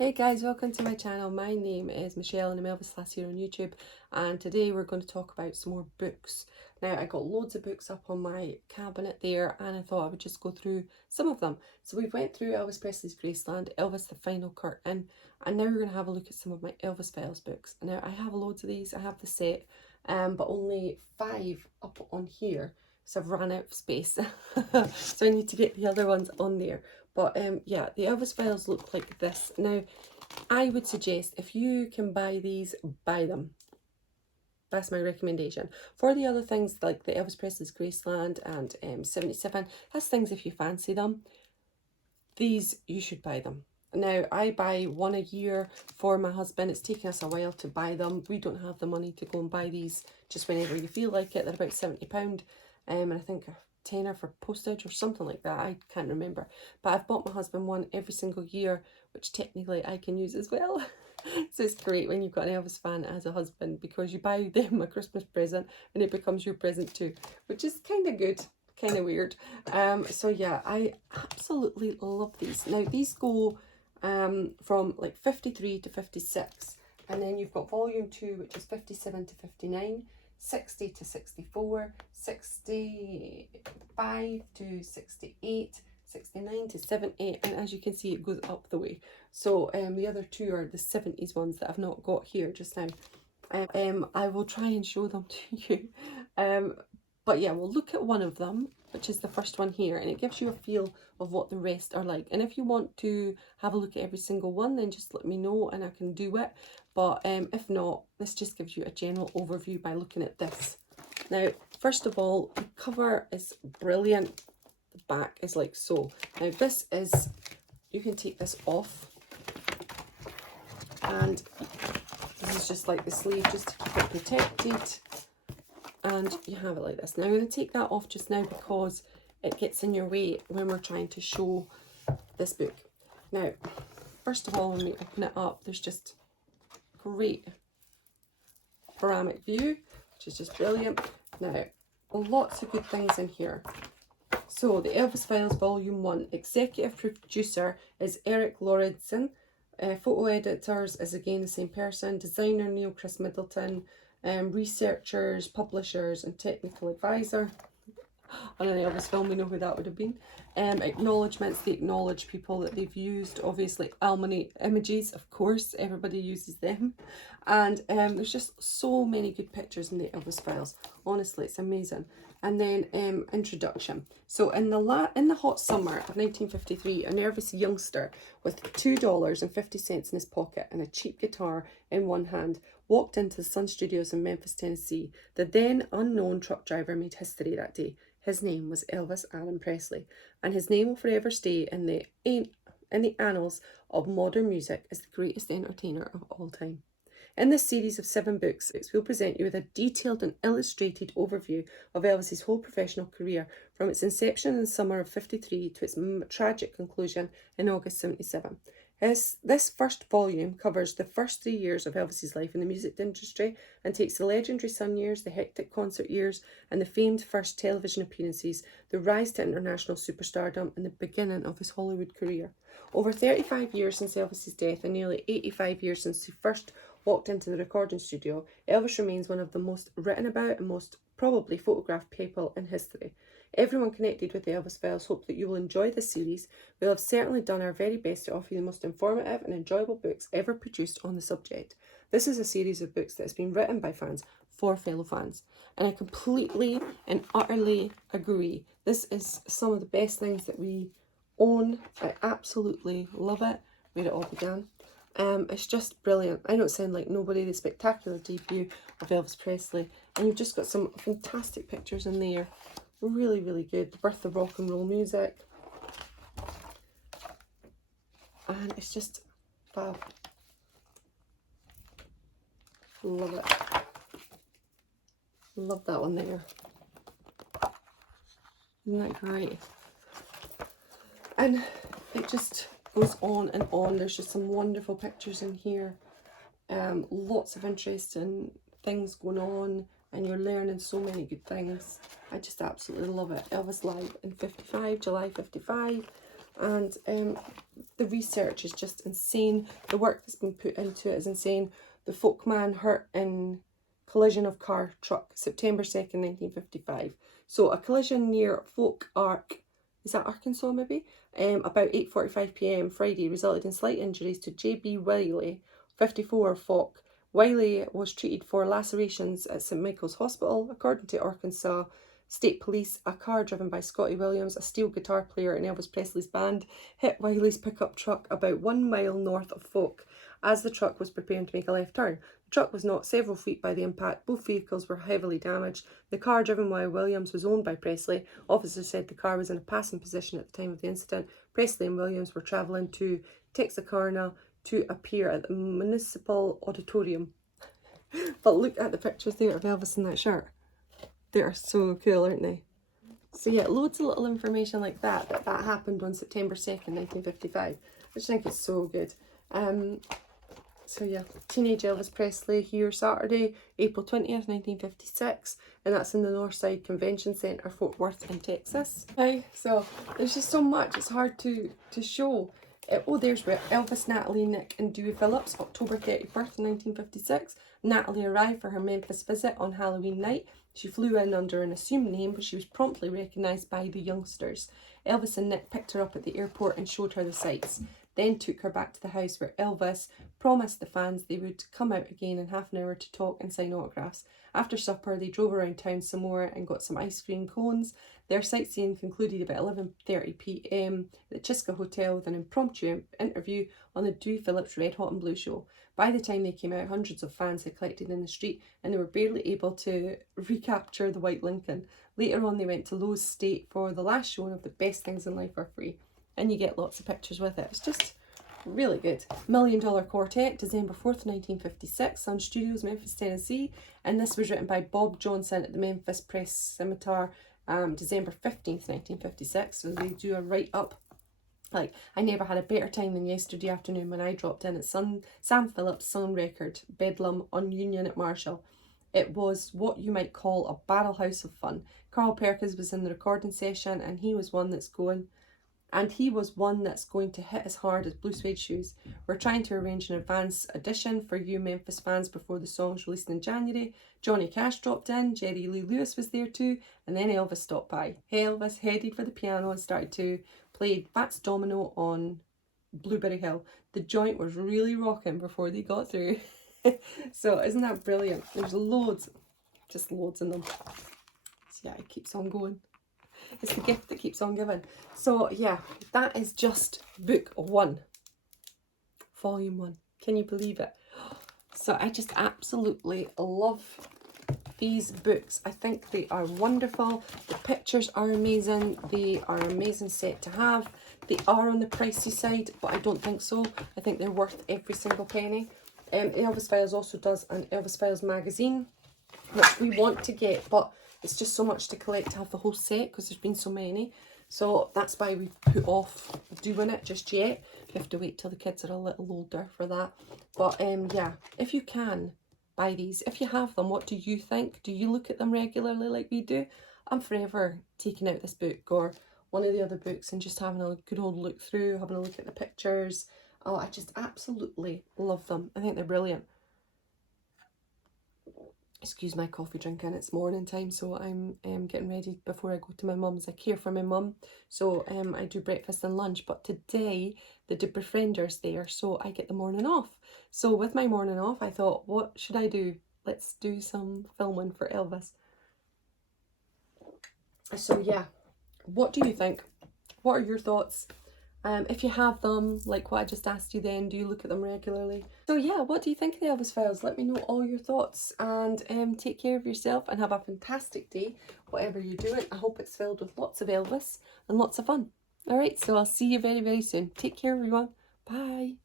Hey guys, welcome to my channel. My name is Michelle and I'm Elvislass here on YouTube, and today we're going to talk about some more books. Now, I got loads of books up on my cabinet there and I thought I would just go through some of them. So we went through Elvis Presley's Graceland, Elvis the Final Curtain, and now we're going to have a look at some of my Elvis Files books. Now, I have loads of these. I have the set, but only 5 up on here. So I've run out of space. So I need to get the other ones on there. But yeah, the Elvis Files look like this. Now, I would suggest if you can buy these, buy them. That's my recommendation. For the other things like the Elvis Presley's Graceland and 77, that's things if you fancy them. These, you should buy them. Now, I buy one a year for my husband. It's taken us a while to buy them. We don't have the money to go and buy these just whenever you feel like it. They're about £70. And I think tenner for postage or something like that. I can't remember, but I've bought my husband one every single year, which technically I can use as well. So it's great when you've got an Elvis fan as a husband, because you buy them a Christmas present and it becomes your present too, which is kind of good, kind of weird. So yeah, I absolutely love these. Now these go from like 53 to 56, and then you've got volume 2, which is 57 to 59, 60 to 64, 65 to 68, 69 to 78, and as you can see it goes up the way. So the other 2 are the 70s ones that I've not got here just now. I will try and show them to you. But yeah, we'll look at one of them, which is the first one here, and it gives you a feel of what the rest are like. And if you want to have a look at every single one, then just let me know and I can do it. But if not, this just gives you a general overview by looking at this. Now, first of all, the cover is brilliant. The back is like so. Now this is, you can take this off, and this is just like the sleeve, just to keep it protected. And you have it like this. Now I'm going to take that off just now because it gets in your way when we're trying to show this book. Now, first of all, when we open it up, there's just great panoramic view, which is just brilliant. Now, lots of good things in here. So the Elvis Files Volume 1, executive producer is Eric Lauridsen, photo editors is again the same person, designer Neil Chris Middleton, researchers, publishers and technical advisor. On an Elvis film, we know who that would have been. Acknowledgements, they acknowledge people that they've used. Obviously, Almanac images, of course, everybody uses them. And there's just so many good pictures in the Elvis Files. Honestly, it's amazing. And then introduction. So in the hot summer of 1953, a nervous youngster with $2.50 in his pocket and a cheap guitar in one hand walked into the Sun Studios in Memphis, Tennessee. The then unknown truck driver made history that day. His name was Elvis Allen Presley, and his name will forever stay in the annals of modern music as the greatest entertainer of all time. In this series of 7 books, we'll present you with a detailed and illustrated overview of Elvis's whole professional career, from its inception in the summer of '53 to its tragic conclusion in August '77. This first volume covers the first 3 years of Elvis's life in the music industry and takes the legendary Sun years, the hectic concert years, and the famed first television appearances, the rise to international superstardom, and the beginning of his Hollywood career. Over 35 years since Elvis's death and nearly 85 years since he first walked into the recording studio, Elvis remains one of the most written about and most probably photographed people in history. Everyone connected with the Elvis Files hope that you will enjoy this series. We'll have certainly done our very best to offer you the most informative and enjoyable books ever produced on the subject. This is a series of books that has been written by fans for fellow fans, and I completely and utterly agree. This is some of the best things that we own. I absolutely love it. Where it all began. It's just brilliant. I don't sound like nobody. The spectacular debut of Elvis Presley, and you've just got some fantastic pictures in there. Really, really good. The birth of rock and roll music, and it's just fab. Love it. Love that one there. Isn't that great? And it just goes on and on. There's just some wonderful pictures in here. Lots of interesting things going on, and you're learning so many good things. I just absolutely love it. Elvis live in '55, July '55. And the research is just insane. The work that's been put into it is insane. The folkman hurt in collision of car truck, September 2nd, 1955. So a collision near Folk Ark, is that Arkansas maybe? About 8:45 p.m. Friday resulted in slight injuries to J.B. Wiley, 54, Folk. Wiley was treated for lacerations at St. Michael's Hospital. According to Arkansas State Police, a car driven by Scotty Williams, a steel guitar player in Elvis Presley's band, hit Wiley's pickup truck about 1 mile north of Folk as the truck was preparing to make a left turn. The truck was knocked several feet by the impact. Both vehicles were heavily damaged. The car driven by Williams was owned by Presley. Officers said the car was in a passing position at the time of the incident. Presley and Williams were travelling to Texarkana to appear at the Municipal Auditorium. But look at the pictures there of Elvis in that shirt. They are so cool, aren't they? So yeah, loads of little information like that happened on September 2nd, 1955. I just think it's so good. So yeah, Teenage Elvis Presley here Saturday, April 20th, 1956. And that's in the Northside Convention Centre, Fort Worth in Texas. Okay, so there's just so much, it's hard to show. Oh, there's where Elvis, Natalie, Nick and Dewey Phillips, October 31st, 1956. Natalie arrived for her Memphis visit on Halloween night. She flew in under an assumed name, but she was promptly recognised by the youngsters. Elvis and Nick picked her up at the airport and showed her the sights, then took her back to the house where Elvis promised the fans they would come out again in half an hour to talk and sign autographs. After supper, they drove around town some more and got some ice cream cones. Their sightseeing concluded about 11:30 p.m. at the Chiska Hotel with an impromptu interview on the Dewey Phillips Red Hot and Blue show. By the time they came out, hundreds of fans had collected in the street and they were barely able to recapture the white Lincoln. Later on, they went to Lowe's State for the last showing of The Best Things in Life Are Free. And you get lots of pictures with it. It's just really good. $1 Million Quartet, December 4th, 1956, Sun Studios, Memphis, Tennessee. And this was written by Bob Johnson at the Memphis Press Scimitar, December 15th, 1956. So they do a write-up. Like, I never had a better time than yesterday afternoon when I dropped in at Sam Phillips' Sun Record, Bedlam on Union at Marshall. It was what you might call a barrel house of fun. Carl Perkins was in the recording session and he was one that's going to hit as hard as blue suede shoes. We're trying to arrange an advance edition for you Memphis fans before the song's released in January. Johnny Cash dropped in, Jerry Lee Lewis was there too, and then Elvis stopped by. Elvis headed for the piano and started to play Fats Domino on Blueberry Hill. The joint was really rocking before they got through. So isn't that brilliant? There's loads, just loads in them. So yeah, it keeps on going. It's the gift that keeps on giving. So yeah, that is just book 1. Volume 1. Can you believe it? So I just absolutely love these books. I think they are wonderful. The pictures are amazing. They are an amazing set to have. They are on the pricey side, but I don't think so. I think they're worth every single penny. Elvis Files also does an Elvis Files magazine, which we want to get, but it's just so much to collect to have the whole set because there's been so many. So that's why we've put off doing it just yet. We have to wait till the kids are a little older for that. But yeah, if you can buy these, if you have them, what do you think? Do you look at them regularly like we do? I'm forever taking out this book or one of the other books and just having a good old look through, having a look at the pictures. Oh, I just absolutely love them. I think they're brilliant. Excuse my coffee drinking, it's morning time, so I'm getting ready before I go to my mum's. I care for my mum, so I do breakfast and lunch, but today the befriender's there, so I get the morning off. So with my morning off, I thought, what should I do? Let's do some filming for Elvis. So yeah, what do you think? What are your thoughts? If you have them, like what I just asked you then, do you look at them regularly? So yeah, what do you think of the Elvis Files? Let me know all your thoughts, and take care of yourself and have a fantastic day, whatever you're doing. I hope it's filled with lots of Elvis and lots of fun. Alright, so I'll see you very, very soon. Take care, everyone. Bye.